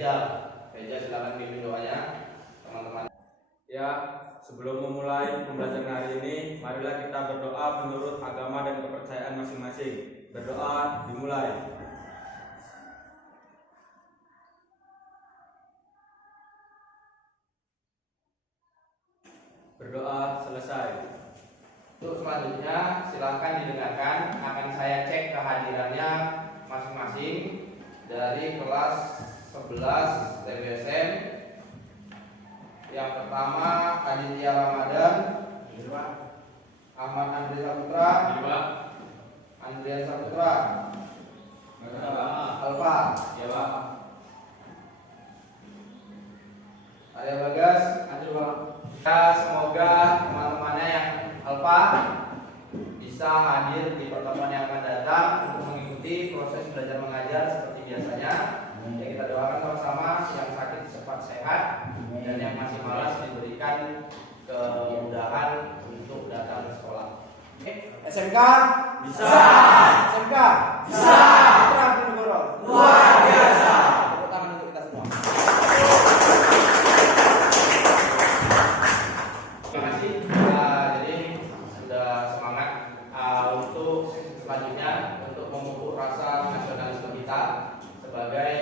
Reza. Reza silakan pimpin doanya teman-teman. Ya, sebelum memulai pembelajaran hari ini, marilah kita berdoa menurut agama dan kepercayaan masing-masing. Berdoa dimulai. Berdoa selesai. Untuk selanjutnya silakan didengarkan, akan saya cek kehadirannya masing-masing dari kelas 11 TBSM. Yang pertama Aditya Ramadan, Ahmad Andri Saputra, Andrian Saputra, Alfa, Arya Bagas, ya, semoga teman-temannya yang Alfa bisa hadir di pertemuan yang akan datang untuk mengikuti proses belajar mengajar seperti biasanya. Ya, kita doakan bersama yang sakit cepat sehat dan yang masih malas diberikan kemudahan untuk datang ke sekolah. SMK Bisa. SMK Bisa. Putra Bojonegoro Luar biasa. Tepuk tangan untuk kita semua. Terima kasih. Jadi sudah semangat untuk selanjutnya untuk memupuk rasa nasionalisme kita sebagai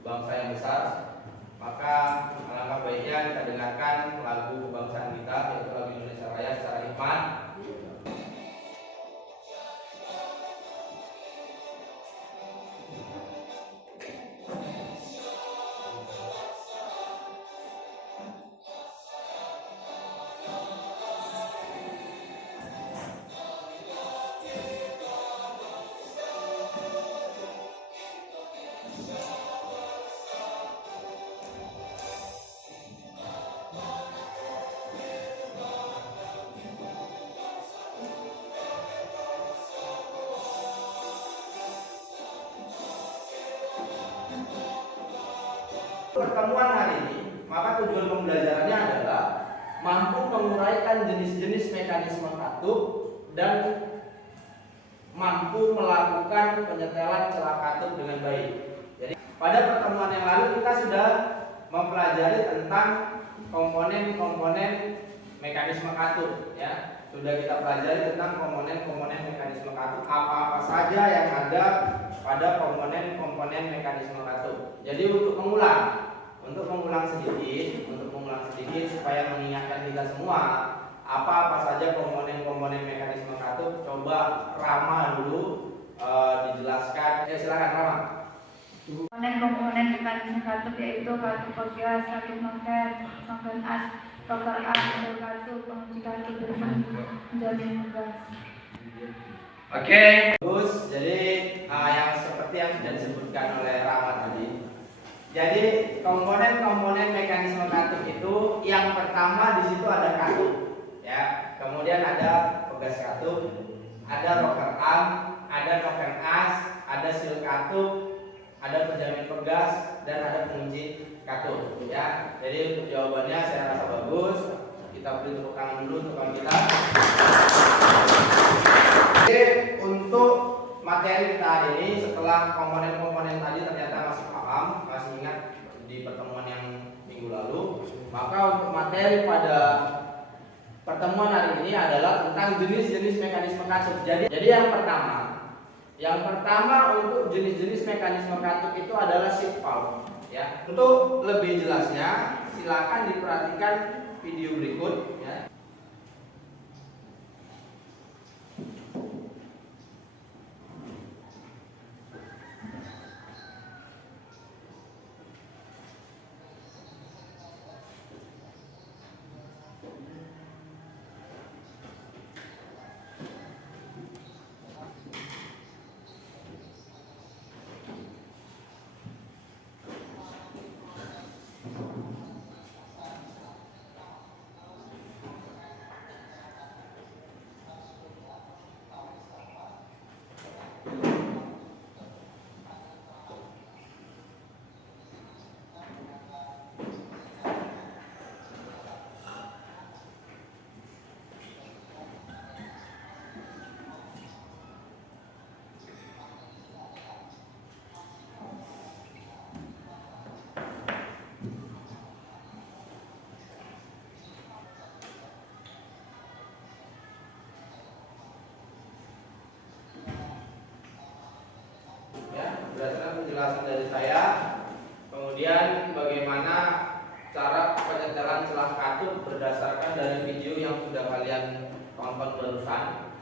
bangsa yang besar. Maka alangkah baiknya kita dengarkan lagu kebangsaan kita, yaitu lagu Indonesia Raya secara hikmat. Pertemuan hari ini, maka tujuan pembelajarannya adalah mampu menguraikan jenis-jenis mekanisme katup dan mampu melakukan penyetelan celah katup dengan baik. Jadi pada pertemuan yang lalu kita sudah mempelajari tentang komponen-komponen mekanisme katup, ya. Sudah kita pelajari tentang komponen-komponen mekanisme katup, apa-apa saja yang ada pada komponen-komponen mekanisme katup. Jadi untuk mengulang sedikit supaya mengingatkan kita semua apa-apa saja komponen-komponen mekanisme katup. Coba Rama dulu dijelaskan. Silakan Rama. Komponen mekanisme katup yaitu katup pegas, katup noken, noken as, rocker as, sel katup, penguji katup, dan menjamin pegas. Oke, bagus. Jadi yang seperti yang sudah disebutkan oleh Rama tadi. Jadi komponen-komponen mekanisme katup itu yang pertama di situ ada katup, ya. Kemudian ada pegas katup, ada rocker arm, ada noken as, ada seal katup, ada penjamin pegas, dan ada pengunci katup, ya. Jadi untuk jawabannya saya rasa bagus. Kita beri tepuk tangan dulu untuk kawan kita. Oke, untuk materi kita hari ini, setelah komponen-komponen tadi ternyata masih paham, masih ingat di pertemuan yang minggu lalu, maka untuk materi pada pertemuan hari ini adalah tentang jenis-jenis mekanisme katup. Jadi yang pertama untuk jenis-jenis mekanisme katup itu adalah shift valve, ya. Untuk lebih jelasnya silakan diperhatikan video berikut, ya.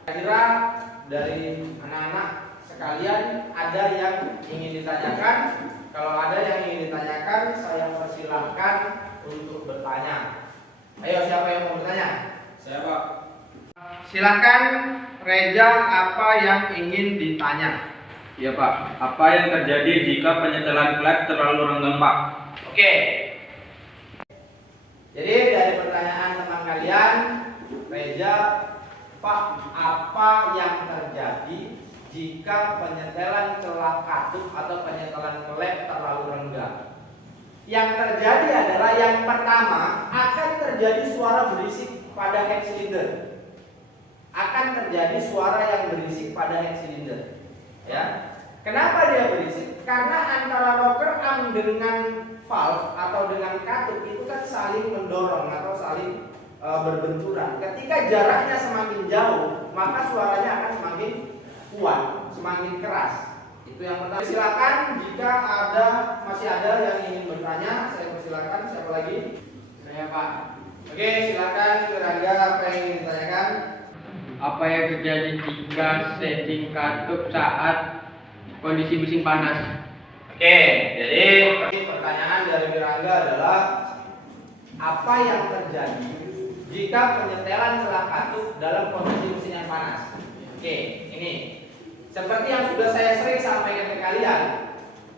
Kira dari anak-anak sekalian ada yang ingin ditanyakan? Kalau ada yang ingin ditanyakan, saya persilahkan untuk bertanya. Ayo, siapa yang mau bertanya? Saya Pak. Silahkan Reza, apa yang ingin ditanya? Iya Pak. Apa yang terjadi jika penyetelan klep terlalu renggang Pak? Oke. Jadi dari pertanyaan teman kalian, Reza, Pak, apa yang terjadi jika penyetelan celah katup atau penyetelan klep terlalu renggang? Yang terjadi adalah yang pertama akan terjadi suara berisik pada head cylinder. Akan terjadi suara yang berisik pada head cylinder. Ya. Kenapa dia berisik? Karena antara rocker arm dengan valve atau dengan katup itu kan saling mendorong atau saling berbenturan. Ketika jaraknya semakin jauh, maka suaranya akan semakin kuat, semakin keras. Itu yang pertama. Silakan jika masih ada yang ingin bertanya, saya persilakan. Siapa lagi? Saya Pak. Oke, silakan Rangga, apa yang ingin ditanyakan? Apa yang terjadi jika setting katup saat kondisi mesin panas? Oke, jadi pertanyaan dari Mirangga adalah apa yang terjadi jika penyetelan celah katup dalam kondisi mesin yang panas? Oke, ini seperti yang sudah saya sering sampaikan ke kalian,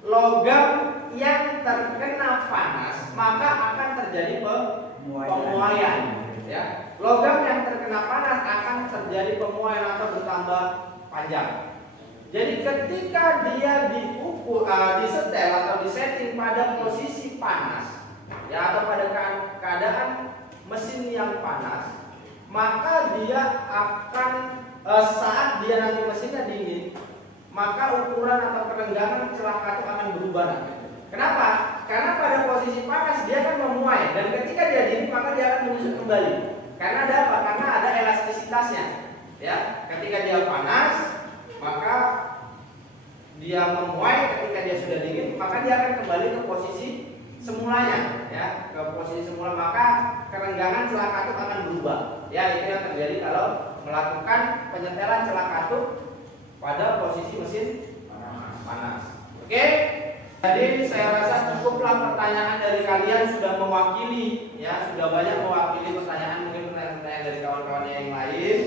logam yang terkena panas maka akan terjadi pemuaian. Ya, logam yang terkena panas akan terjadi pemuaian atau bertambah panjang. Jadi ketika dia diukur, disetel atau disetting pada posisi panas, ya atau pada keadaan mesin yang panas, maka dia akan saat dia nanti mesinnya dingin, maka ukuran atau kerenggangan celah katup akan berubah. Kenapa? Karena pada posisi panas dia akan memuai, dan ketika dia dingin maka dia akan menyusut kembali. Karena ada apa? Karena ada elastisitasnya. Ya, ketika dia panas maka dia memuai, ketika dia sudah dingin maka dia akan kembali ke posisi semulanya, ya, ke posisi semula, maka kerenggangan celah katup akan berubah. Ya, itu yang terjadi kalau melakukan penyetelan celah katup pada posisi mesin panas. Oke? Jadi saya rasa cukuplah pertanyaan dari kalian sudah mewakili, ya, sudah banyak mewakili pertanyaan, mungkin pertanyaan dari kawan-kawan yang lain.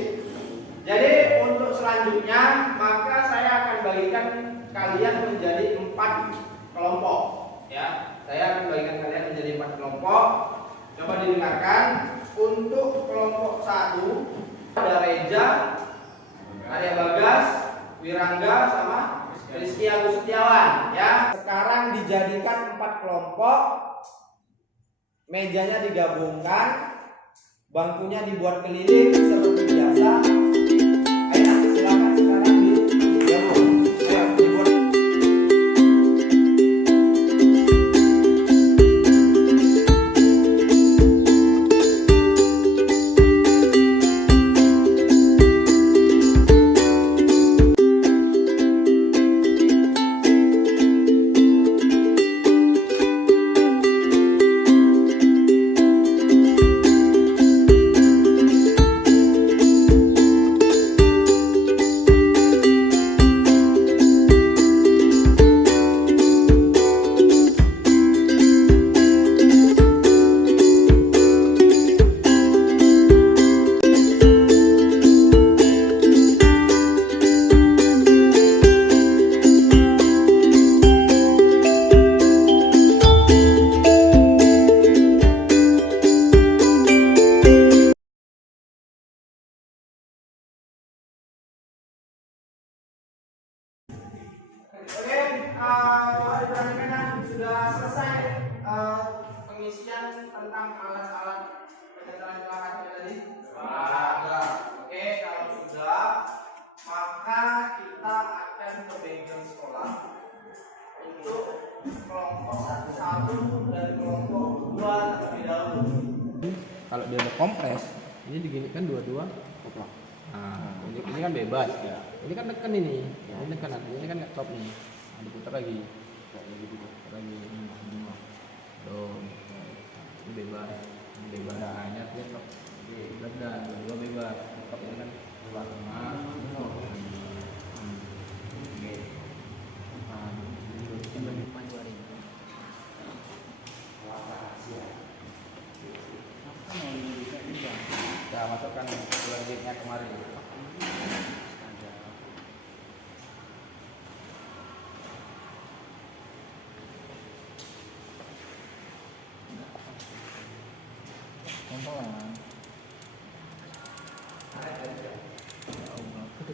Jadi untuk selanjutnya maka saya akan bagikan kalian menjadi 4 kelompok, ya. Saya akan bagikan kalian menjadi 4 kelompok. Coba didengarkan. Untuk kelompok 1 ada Reza, Arya Bagas, Wirangga, sama Rizky Agus Setiawan, ya. Sekarang dijadikan 4 kelompok. Mejanya digabungkan, bangkunya dibuat keliling seperti biasa. Ayo, silakan sekarang digabung. Ayo, dibuat. Oke, coba diperhatikan, sudah selesai pengisian tentang alat-alat penyetelan celah katup tadi? Sudah. Oke, kalau sudah, maka kita akan ke bengkel sekolah untuk kelompok 1 dan kelompok 2 terlebih dahulu. Kalau dia mau kompres, ini diginikan dua-dua koplak. Nah, ini kan bebas ya. Ini kan neken ini. Ini neken, ini kan nggak stop nih. Nah, diputar lagi. Putar lagi. Dong. Ini bebas. Ini bebas. Nah, ini artinya stop. Bebas dan dua bebas. Stop ini kan keluar. Nah,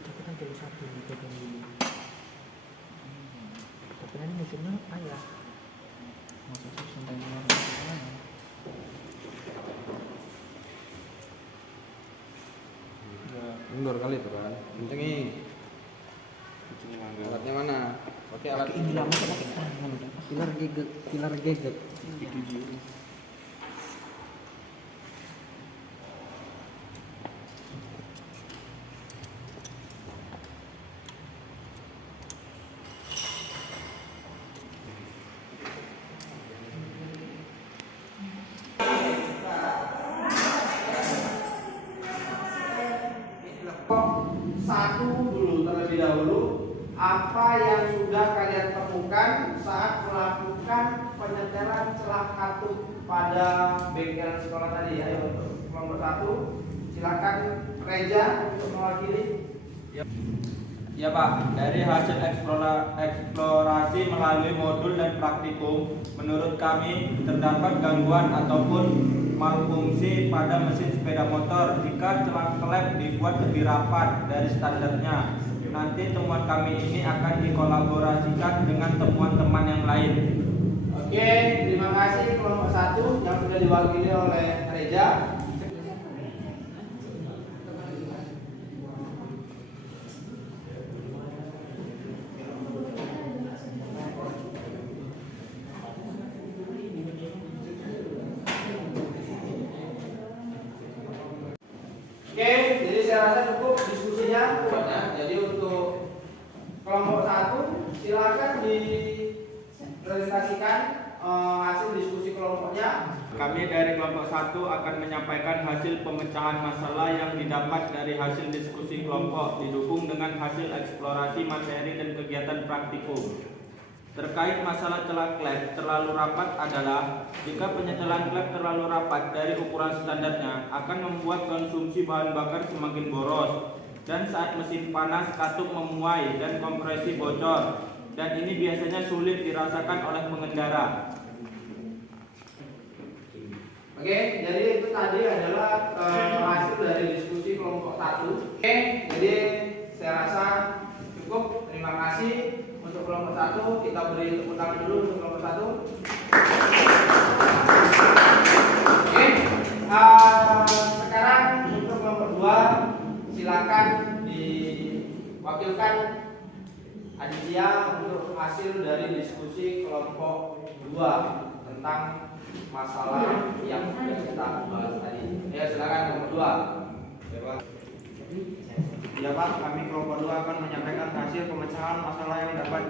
Kita jadi satu dipegang dulu. Tapi ini musimnya ayah. Masa sih sampai mana? Mundur kali itu kan. Kencengin. Alatnya mana? Pakai alat ini lama pakai tangan. Pilar geget. Itu dia. Satu dulu terlebih dahulu, apa yang sudah kalian temukan saat melakukan penyetelan celah katup pada bengkel sekolah tadi? Ayo untuk kelompok 1, silakan Reza untuk mewakili. Ya Pak, dari hasil eksplorasi melalui modul dan praktikum, menurut kami terdapat gangguan ataupun malfungsi pada mesin sepeda motor jika celah klep dibuat lebih rapat dari standarnya. Nanti temuan kami ini akan dikolaborasikan dengan temuan teman yang lain. Oke, terima kasih kelompok 1 yang sudah diwakili oleh Reza. Oke, jadi saya rasa cukup diskusinya. Jadi untuk kelompok 1 silakan dipresentasikan hasil diskusi kelompoknya. Kami dari kelompok 1 akan menyampaikan hasil pemecahan masalah yang didapat dari hasil diskusi kelompok didukung dengan hasil eksplorasi materi dan kegiatan praktikum. Terkait masalah celah klep terlalu rapat adalah jika penyetelan klep terlalu rapat dari ukuran standarnya akan membuat konsumsi bahan bakar semakin boros dan saat mesin panas katup memuai dan kompresi bocor, dan ini biasanya sulit dirasakan oleh pengendara. Oke, jadi itu tadi adalah hasil dari diskusi kelompok 1. Oke, jadi saya rasa cukup. Terima kasih untuk kelompok 1. Kita beri tepuk tangan dulu untuk kelompok 1. Oke, sekarang untuk kelompok 2 silakan diwakilkan Aditya untuk hasil dari diskusi kelompok 2 tentang masalah yang sudah kita bahas tadi. Ya, silakan kelompok 2. Ya Pak, kami kelompok 2 akan menyampaikan hasil pemecahan masalah yang dapat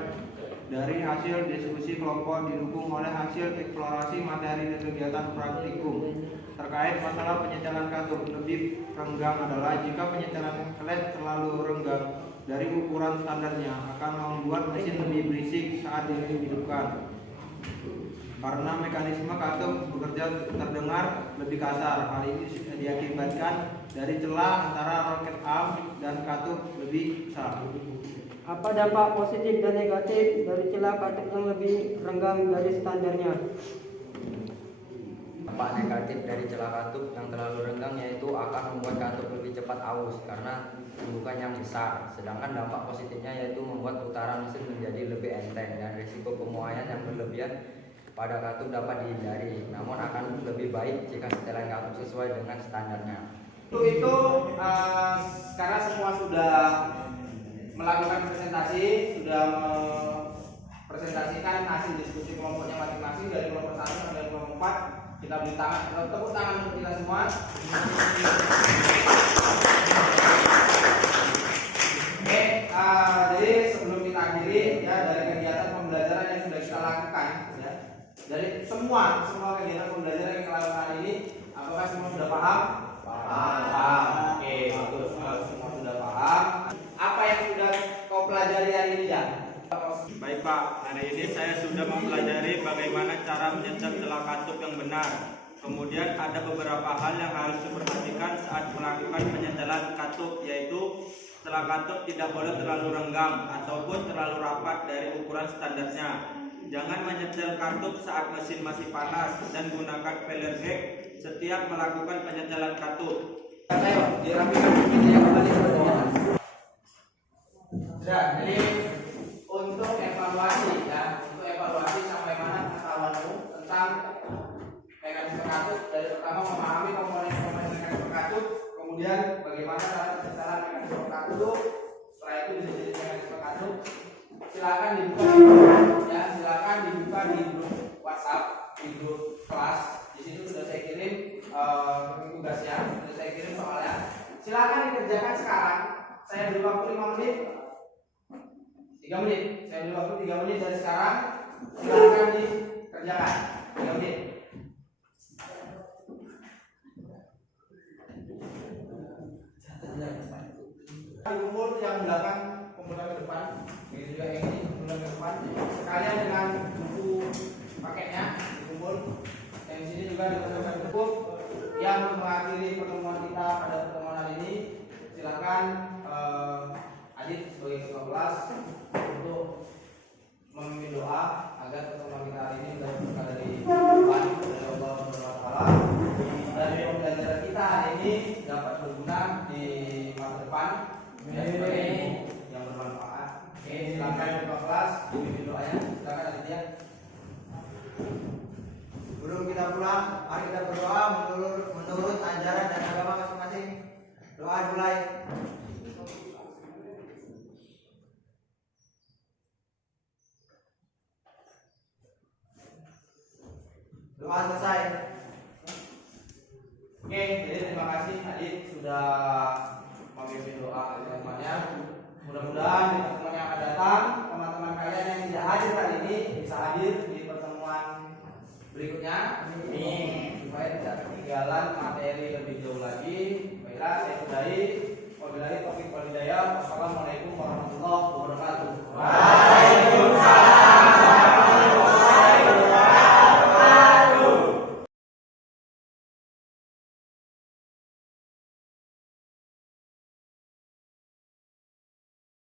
dari hasil diskusi kelompok didukung oleh hasil eksplorasi materi dan kegiatan praktikum. Terkait masalah penyetelan katup lebih renggang adalah jika penyetelan klep terlalu renggang dari ukuran standarnya akan membuat mesin lebih berisik saat dihidupkan. Karena mekanisme katup bekerja terdengar lebih kasar. Hal ini diakibatkan dari celah antara roket arm dan katup lebih besar. Apa dampak positif dan negatif dari celah katup yang lebih renggang dari standarnya? Dampak negatif dari celah katup yang terlalu renggang yaitu akan membuat katup lebih cepat aus karena tumbukan yang besar. Sedangkan dampak positifnya yaitu membuat putaran mesin menjadi lebih enteng dan risiko pemuaian yang berlebihan pada katup dapat dihindari. Namun akan lebih baik jika setelan katup sesuai dengan standarnya. Untuk itu karena semua sudah melakukan presentasi, sudah mempresentasikan hasil diskusi kelompoknya masing-masing dari kelompok 1 sampai kelompok 4. Kita beri tepuk tangan untuk kita semua. Oke, jadi sebelum kita akhiri ya, dari kegiatan pembelajaran yang sudah kita lakukan ya, dari semua kegiatan pembelajaran yang kita lakukan hari ini, apakah semua sudah paham? Paham. Oke, bagus. Kalau semua sudah paham, apa yang sudah kau pelajari hari ini, Jan? Baik Pak, hari ini saya sudah mempelajari bagaimana cara menyetel celah katup yang benar. Kemudian ada beberapa hal yang harus diperhatikan saat melakukan penyetelan katup, yaitu celah katup tidak boleh terlalu renggang ataupun terlalu rapat dari ukuran standarnya. jangan menyetel katup saat mesin masih panas dan gunakan peeler gag setiap melakukan penyetelan katup. Ayo dirapikan ini kembali ke bawah. Sudah, jadi untuk evaluasi ya, untuk evaluasi sampai mana pengetahuanmu tentang mekanisme katup, dari pertama memahami komponen-komponen mekanisme katup, kemudian bagaimana cara penyetelan mekanisme katup, setelah itu bisa jadi mekanisme katup. Silakan dibuka ya, silakan dibuka di grup WhatsApp, di grup kelas. Di situ sudah saya kirim tugasnya, sudah saya kirim soalnya. Silakan dikerjakan sekarang. Saya beri waktu 5 menit. 3 menit. Saya beri waktu 3 menit dari sekarang. Silakan dikerjakan. 3 menit. Dikumpul yang belakang, kumpulkan ke depan. Begitu juga yang ini, kumpulkan ke depan. Sekalian dengan buku paketnya dikumpul. Yang sini juga dikumpulkan cukup. Yang mengakhiri pertemuan kita pada pertemuan hari ini, silakan Adit sebagai ketua kelas untuk memimpin doa agar pertemuan kita hari ini berkah dari Tuhan, dari Allah Subhanahu wa taala. Dari pembelajaran kita hari ini dapat berguna di masa depan dan sebagai yang bermanfaat. Oke, silakan ketua kelas memimpin doanya. Silakan Aditya. Sebelum kita pulang, mari kita berdoa menurut ajaran dan agama masing-masing. Doa dimulai. Doa selesai. Oke, jadi terima kasih Adit sudah memimpin doa semuanya. Mudah-mudahan